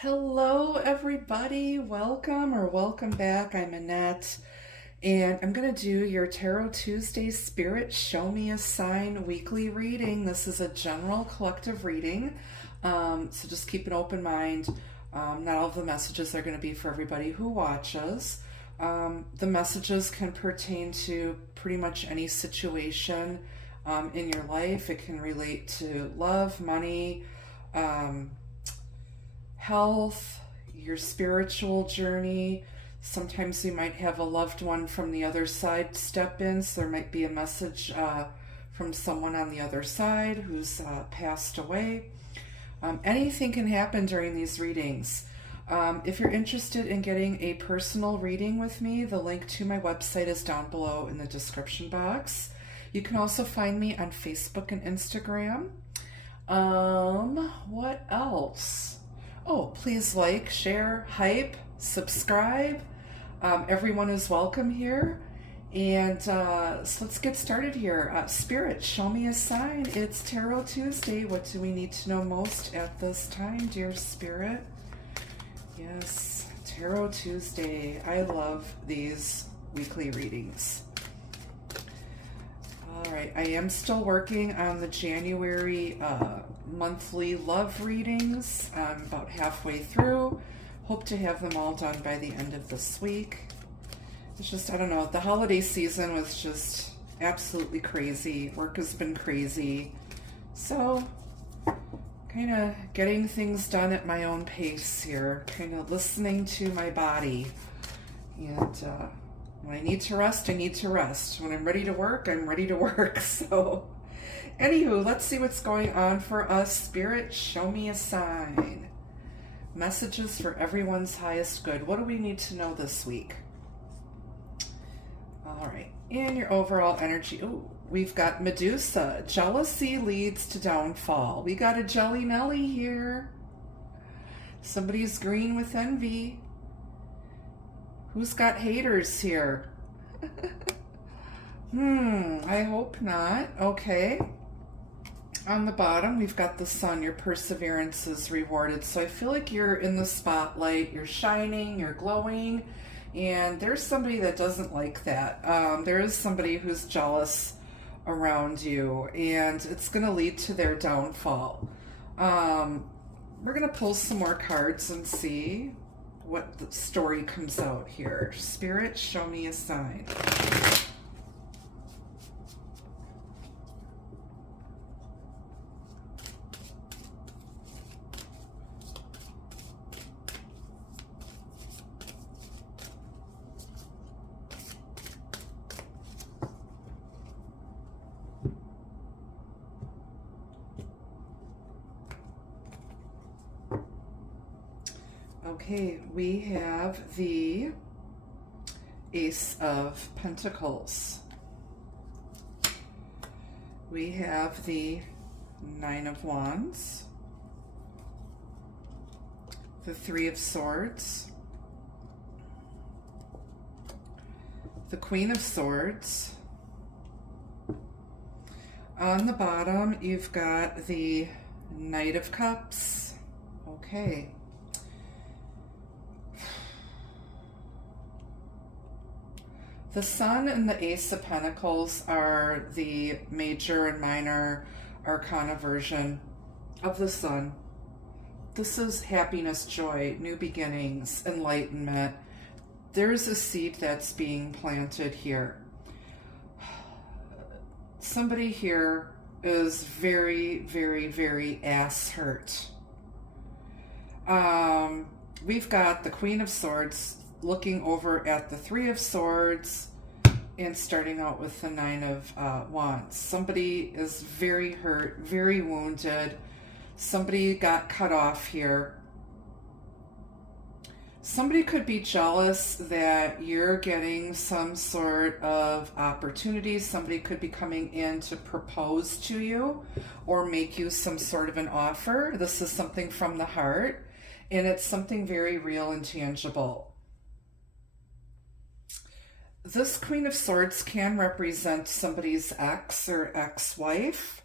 Hello everybody, welcome back. I'm Annette, and I'm going to do your Tarot Tuesday Spirit Show Me a Sign weekly reading. This is a general collective reading, so just keep an open mind. Not all of the messages are going to be for everybody who watches. The messages can pertain to pretty much any situation in your life. It can relate to love, money, health, your spiritual journey. Sometimes you might have a loved one from the other side step in, so there might be a message from someone on the other side who's passed away. Anything can happen during these readings. If you're interested in getting a personal reading with me, the link to my website is down below in the description box. You can also find me on Facebook and Instagram. What else? Oh, please like, share, hype, subscribe. Everyone is welcome here. And so let's get started here. Spirit, show me a sign. It's Tarot Tuesday. What do we need to know most at this time, dear Spirit? Yes, Tarot Tuesday. I love these weekly readings. All right, I am still working on the January monthly love readings. I'm about halfway through. Hope to have them all done by the end of this week. It's just, I don't know, the holiday season was just absolutely crazy. Work has been crazy. So, kind of getting things done at my own pace here. Kind of listening to my body. And when I need to rest, I need to rest. When I'm ready to work, I'm ready to work. So, anywho, let's see what's going on for us. Spirit, show me a sign. Messages for everyone's highest good. What do we need to know this week? All right, and your overall energy. Ooh, we've got Medusa. Jealousy leads to downfall. We got a Jelly Nelly here. Somebody's green with envy. Who's got haters here? I hope not. Okay. On the bottom, we've got the Sun. Your perseverance is rewarded. So I feel like you're in the spotlight. You're shining. You're glowing. And there's somebody that doesn't like that. There is somebody who's jealous around you. And it's going to lead to their downfall. We're going to pull some more cards and see what the story comes out here. Spirit, show me a sign. Okay, we have the Ace of Pentacles. We have the Nine of Wands, the Three of Swords, the Queen of Swords. On the bottom, you've got the Knight of Cups. Okay. The Sun and the Ace of Pentacles are the major and minor arcana version of the Sun. This is happiness, joy, new beginnings, enlightenment. There's a seed that's being planted here. Somebody here is very, very, very ass hurt. We've got the Queen of Swords looking over at the Three of Swords and starting out with the Nine of Wands. Somebody is very hurt, very wounded. Somebody got cut off here. Somebody could be jealous that you're getting some sort of opportunity. Somebody could be coming in to propose to you or make you some sort of an offer. This is something from the heart, and it's something very real and tangible. This Queen of Swords can represent somebody's ex or ex-wife.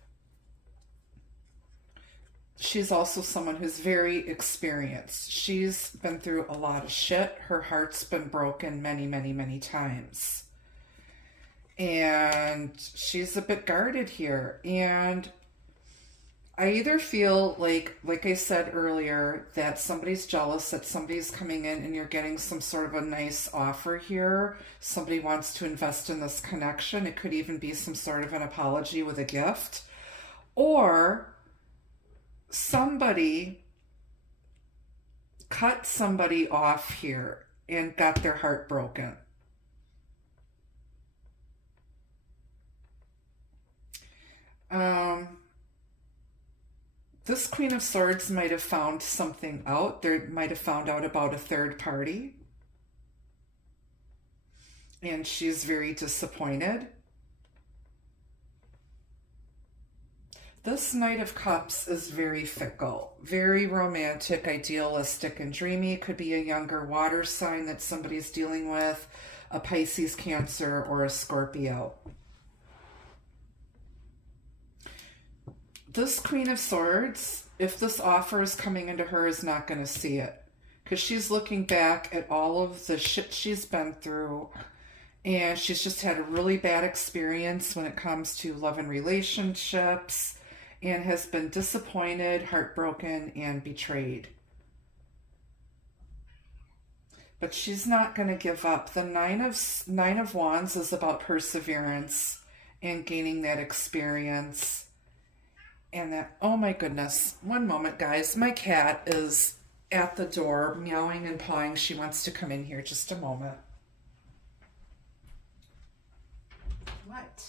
She's also someone who's very experienced. She's been through a lot of shit. Her heart's been broken many, many, many times. And she's a bit guarded here. And I either feel like I said earlier, that somebody's jealous that somebody's coming in and you're getting some sort of a nice offer here. Somebody wants to invest in this connection. It could even be some sort of an apology with a gift. Or somebody cut somebody off here and got their heart broken. This Queen of Swords might have found something out. They might have found out about a third party. And she's very disappointed. This Knight of Cups is very fickle, very romantic, idealistic, and dreamy. It could be a younger water sign that somebody's dealing with, a Pisces, Cancer, or a Scorpio. This Queen of Swords, if this offer is coming into her, is not going to see it. Because she's looking back at all of the shit she's been through. And she's just had a really bad experience when it comes to love and relationships. And has been disappointed, heartbroken, and betrayed. But she's not going to give up. The Nine of Wands is about perseverance and gaining that experience. And that, oh my goodness, one moment, guys. My cat is at the door, meowing and pawing. She wants to come in here. Just a moment. What?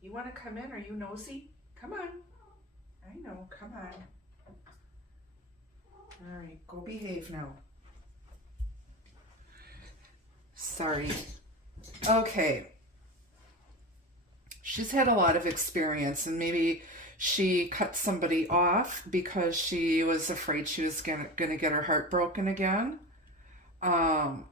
You want to come in? Are you nosy? Come on. I know, come on. All right, go behave now. Sorry. Okay. She's had a lot of experience, and maybe she cut somebody off because she was afraid she was going to get her heart broken again. But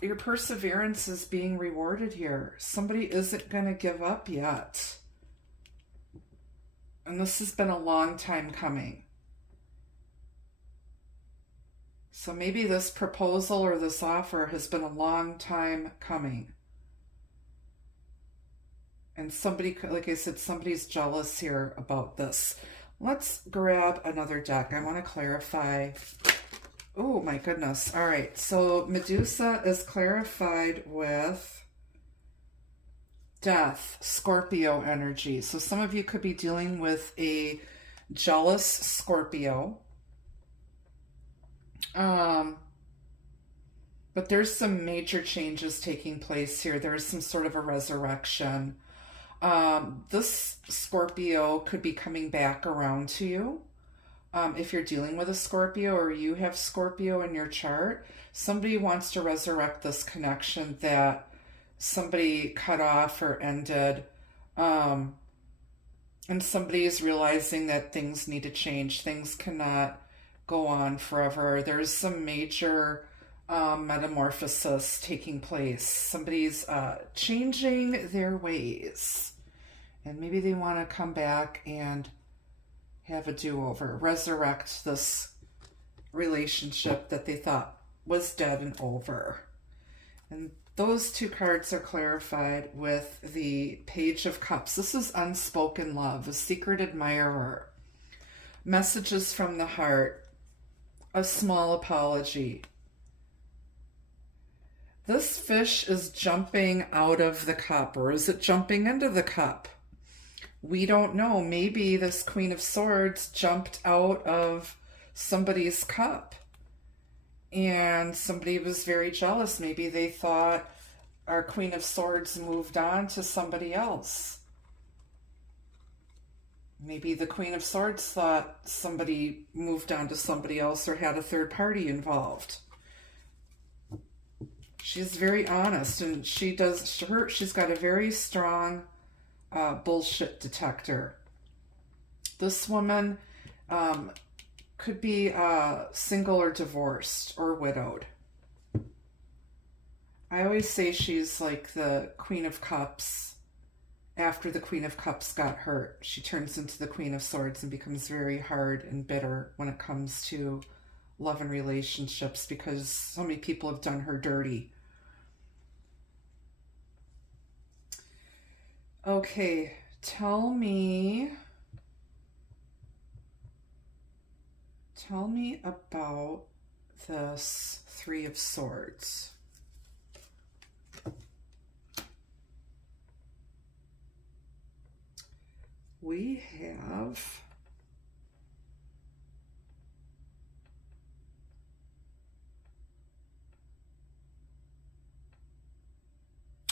your perseverance is being rewarded here. Somebody isn't going to give up yet. And this has been a long time coming. So maybe this proposal or this offer has been a long time coming. And somebody, like I said, somebody's jealous here about this. Let's grab another deck. I want to clarify. Oh my goodness. All right. So Medusa is clarified with Death, Scorpio energy. So some of you could be dealing with a jealous Scorpio. But there's some major changes taking place here. There's some sort of a resurrection. This Scorpio could be coming back around to you. If you're dealing with a Scorpio or you have Scorpio in your chart, somebody wants to resurrect this connection that somebody cut off or ended. And somebody is realizing that things need to change. Things cannot go on forever. There's some major metamorphosis taking place. Somebody's changing their ways. And maybe they want to come back and have a do-over, resurrect this relationship that they thought was dead and over. And those two cards are clarified with the Page of Cups. This is unspoken love, a secret admirer, messages from the heart, a small apology. This fish is jumping out of the cup, or is it jumping into the cup? We don't know. Maybe this Queen of Swords jumped out of somebody's cup and somebody was very jealous. Maybe they thought our Queen of Swords moved on to somebody else. Maybe the Queen of Swords thought somebody moved on to somebody else or had a third party involved. She's very honest, and she's got a very strong bullshit detector. This woman could be single or divorced or widowed. I always say she's like the Queen of Cups. After the Queen of Cups got hurt, she turns into the Queen of Swords and becomes very hard and bitter when it comes to love and relationships because so many people have done her dirty. Okay, tell me about this Three of Swords. We have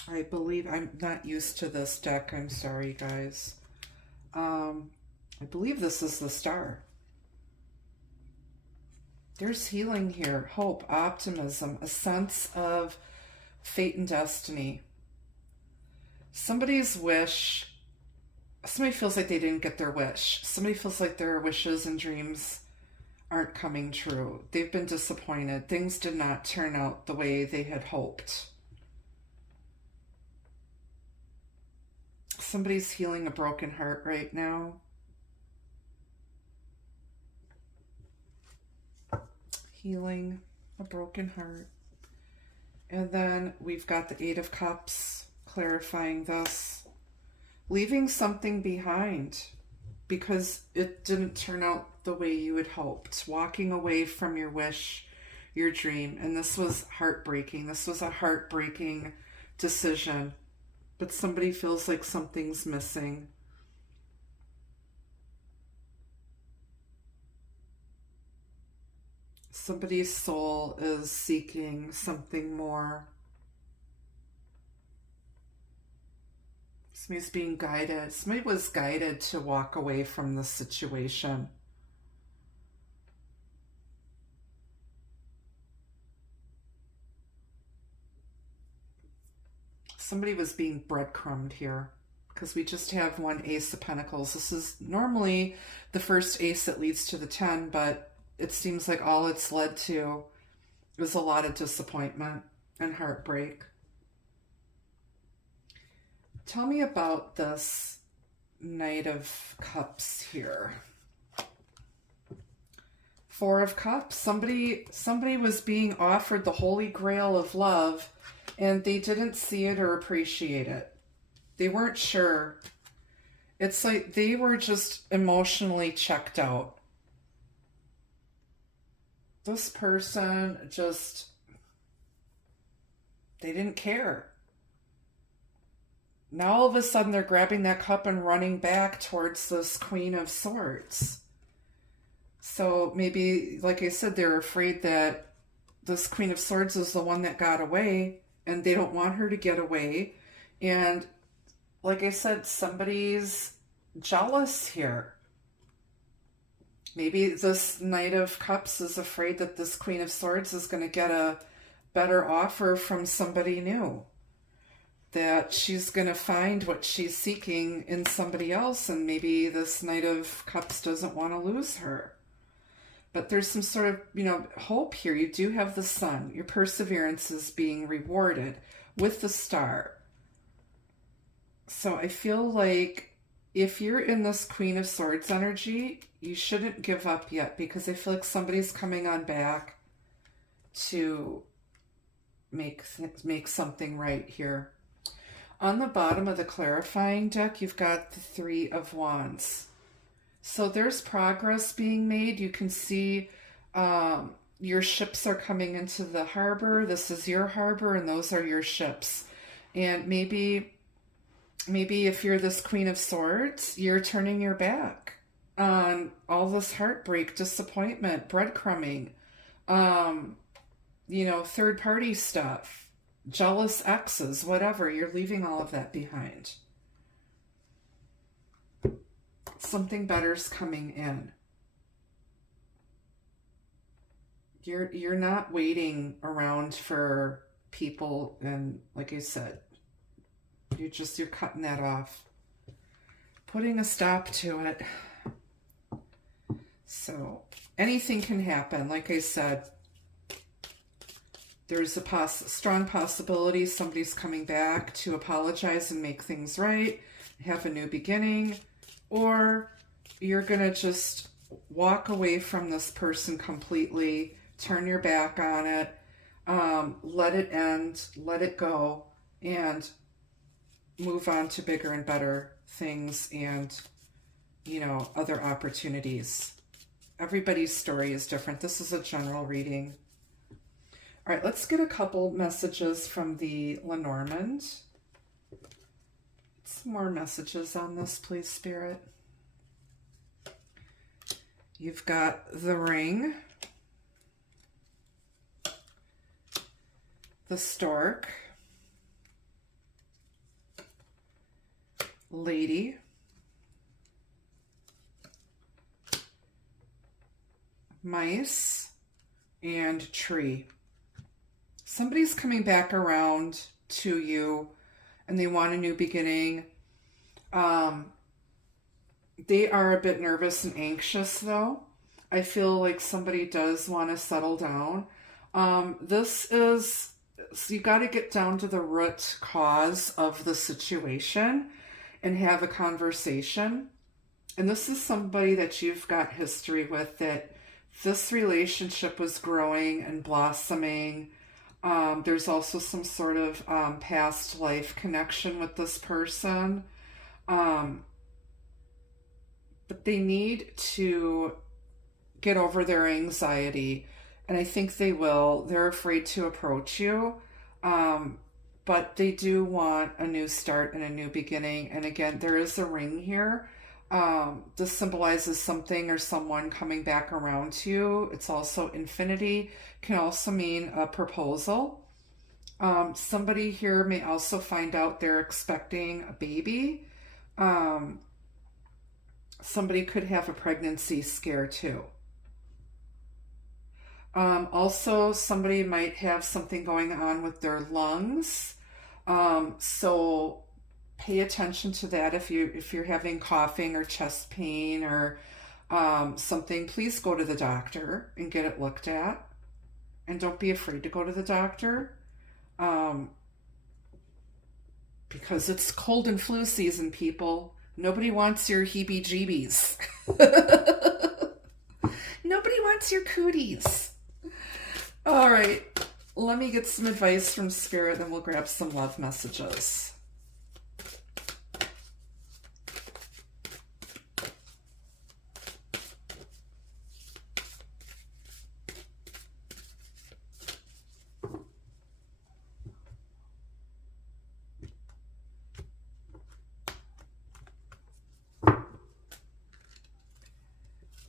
I believe I'm not used to this deck. I'm sorry, guys. I believe this is the Star. There's healing here, hope, optimism, a sense of fate and destiny. Somebody's wish, somebody feels like they didn't get their wish. Somebody feels like their wishes and dreams aren't coming true. They've been disappointed. Things did not turn out the way they had hoped. Somebody's healing a broken heart right now. Healing a broken heart. And then we've got the Eight of Cups, clarifying this. Leaving something behind because it didn't turn out the way you had hoped. Walking away from your wish, your dream. And this was heartbreaking. This was a heartbreaking decision. But somebody feels like something's missing. Somebody's soul is seeking something more. Somebody's being guided. Somebody was guided to walk away from the situation. Somebody was being breadcrumbed here because we just have one Ace of Pentacles. This is normally the first ace that leads to the 10, but it seems like all it's led to is a lot of disappointment and heartbreak. Tell me about this Knight of Cups here. Four of Cups. Somebody was being offered the Holy Grail of love and they didn't see it or appreciate it. They weren't sure. It's like they were just emotionally checked out. This person just, they didn't care. Now all of a sudden they're grabbing that cup and running back towards this Queen of Swords. So maybe, like I said, they're afraid that this Queen of Swords is the one that got away and they don't want her to get away. And like I said, somebody's jealous here. Maybe this Knight of Cups is afraid that this Queen of Swords is going to get a better offer from somebody new. That she's going to find what she's seeking in somebody else, and maybe this Knight of Cups doesn't want to lose her. But there's some sort of, hope here. You do have the Sun. Your perseverance is being rewarded with the Star. So I feel like if you're in this Queen of Swords energy, you shouldn't give up yet, because I feel like somebody's coming on back to make something right here. On the bottom of the clarifying deck, you've got the Three of Wands. So there's progress being made. You can see your ships are coming into the harbor. This is your harbor, and those are your ships. And maybe if you're this Queen of Swords, you're turning your back on all this heartbreak, disappointment, breadcrumbing, third-party stuff, jealous exes, whatever. You're leaving all of that behind. Something better's coming in. You're not waiting around for people, and like I said, you're cutting that off, putting a stop to it. So anything can happen. Like I said, There's a strong possibility somebody's coming back to apologize and make things right, have a new beginning, or you're going to just walk away from this person completely, turn your back on it, let it end, let it go, and move on to bigger and better things and, you know, other opportunities. Everybody's story is different. This is a general reading. All right, let's get a couple messages from the Lenormand. Some more messages on this, please, Spirit. You've got the Ring, the Stork, Lady, Mice, and Tree. Somebody's coming back around to you and they want a new beginning. They are a bit nervous and anxious, though. I feel like somebody does want to settle down. So you got to get down to the root cause of the situation and have a conversation. And this is somebody that you've got history with, that this relationship was growing and blossoming. There's also some sort of past life connection with this person. But they need to get over their anxiety. And I think they will. They're afraid to approach you. But they do want a new start and a new beginning. And again, there is a ring here. This symbolizes something or someone coming back around to you. It's also infinity. Can also mean a proposal. Somebody here may also find out they're expecting a baby. Somebody could have a pregnancy scare too. Also, somebody might have something going on with their lungs. So pay attention to that. If you're having coughing or chest pain or something, please go to the doctor and get it looked at. And don't be afraid to go to the doctor. Because it's cold and flu season, people. Nobody wants your heebie-jeebies. Nobody wants your cooties. All right, let me get some advice from Spirit, and we'll grab some love messages.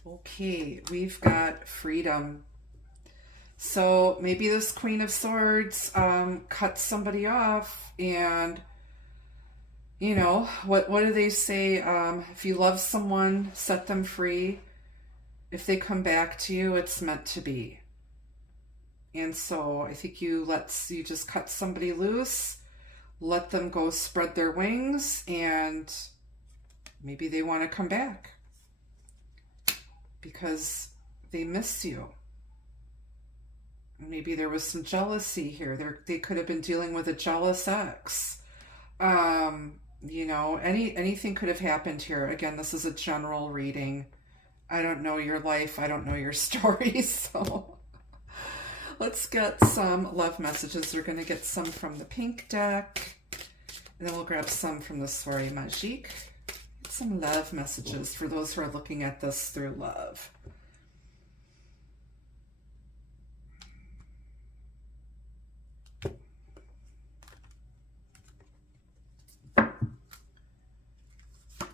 Okay, we've got freedom. So maybe this Queen of Swords cuts somebody off, and you know, what do they say? If you love someone, set them free. If they come back to you, it's meant to be. And so I think you just cut somebody loose, let them go spread their wings, and maybe they want to come back because they miss you. Maybe there was some jealousy here. They could have been dealing with a jealous ex. You know, anything could have happened here. Again, this is a general reading. I don't know your life. I don't know your story. So let's get some love messages. We're going to get some from the pink deck. And then we'll grab some from the Soirée Magique. Some love messages for those who are looking at this through love.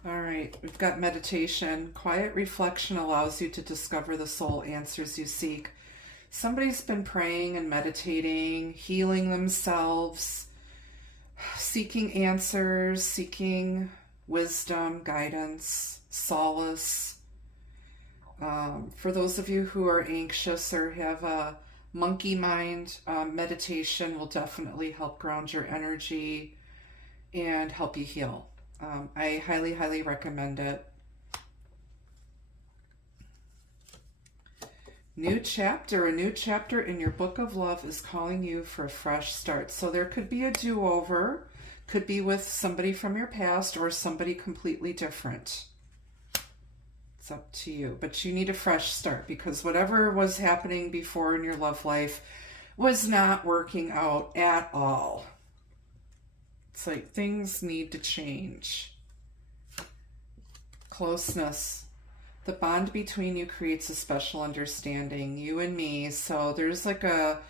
All right, we've got meditation. Quiet reflection allows you to discover the soul answers you seek. Somebody's been praying and meditating, healing themselves, seeking answers, seeking wisdom, guidance, solace. For those of you who are anxious or have a monkey mind, meditation will definitely help ground your energy and help you heal. I highly, highly recommend it. New chapter, a new chapter in your book of love is calling you for a fresh start. So there could be a do-over, could be with somebody from your past or somebody completely different. It's up to you, but you need a fresh start because whatever was happening before in your love life was not working out at all. It's like things need to change. Closeness. The bond between you creates a special understanding, you and me. So there's like a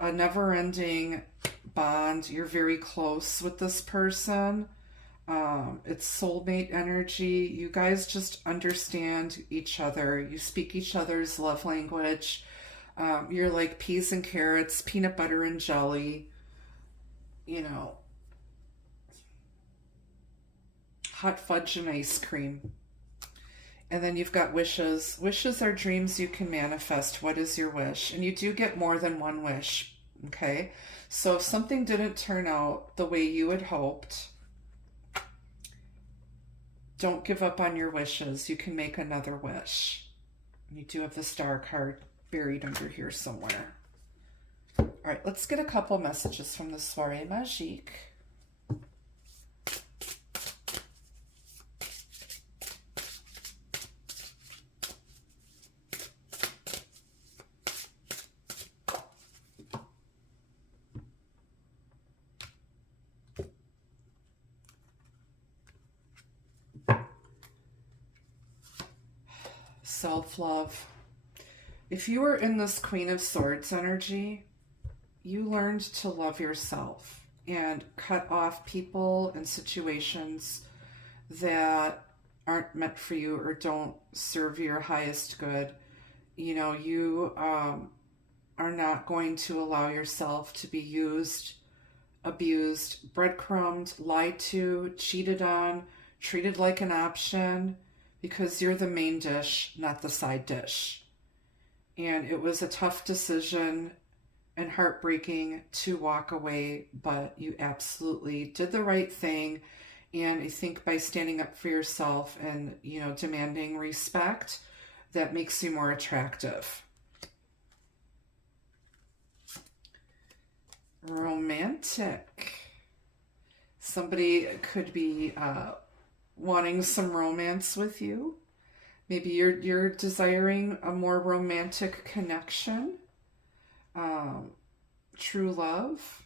never-ending bond. You're very close with this person. It's soulmate energy. You guys just understand each other. You speak each other's love language. You're like peas and carrots, peanut butter and jelly, you know, hot fudge and ice cream. And then you've got wishes. Wishes are dreams you can manifest. What is your wish? And you do get more than one wish, okay? So if something didn't turn out the way you had hoped, don't give up on your wishes. You can make another wish. You do have the star card buried under here somewhere. All right, let's get a couple messages from the Soirée Magique. Self-love. If you were in this Queen of Swords energy, you learned to love yourself and cut off people and situations that aren't meant for you or don't serve your highest good. You know, you are not going to allow yourself to be used, abused, breadcrumbed, lied to, cheated on, treated like an option, because you're the main dish, not the side dish. And it was a tough decision and heartbreaking to walk away, but you absolutely did the right thing. And I think by standing up for yourself and, you know, demanding respect, that makes you more attractive. Romantic. Somebody could be wanting some romance with you. Maybe you're desiring a more romantic connection. True love.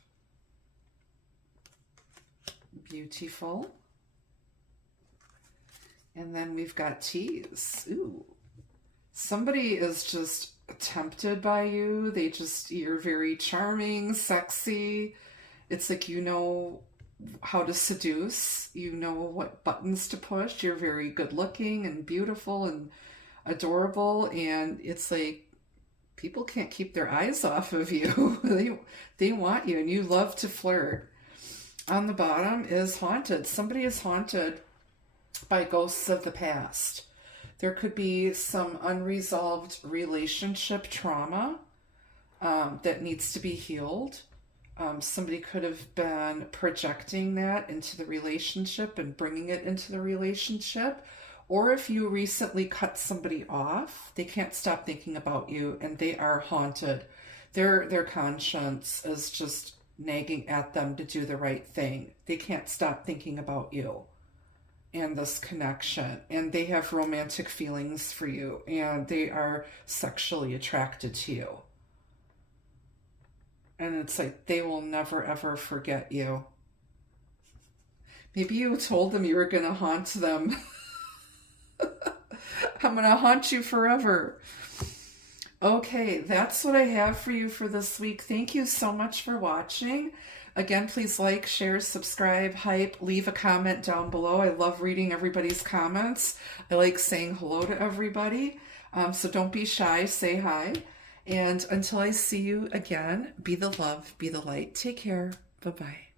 Beautiful. And then we've got tease. Ooh. Somebody is just tempted by you. You're very charming, sexy. It's like you know how to seduce, you know what buttons to push, you're very good looking and beautiful and adorable, and it's like people can't keep their eyes off of you. they want you, and you love to flirt. On the bottom is haunted. Somebody is haunted by ghosts of the past. There could be some unresolved relationship trauma that needs to be healed. Somebody could have been projecting that into the relationship and bringing it into the relationship. Or if you recently cut somebody off, they can't stop thinking about you and they are haunted. Their conscience is just nagging at them to do the right thing. They can't stop thinking about you and this connection. And they have romantic feelings for you and they are sexually attracted to you. And it's like they will never, ever forget you. Maybe you told them you were going to haunt them. I'm going to haunt you forever. Okay, that's what I have for you for this week. Thank you so much for watching. Again, please like, share, subscribe, hype, leave a comment down below. I love reading everybody's comments. I like saying hello to everybody. So don't be shy, say hi. And until I see you again, be the love, be the light. Take care. Bye-bye.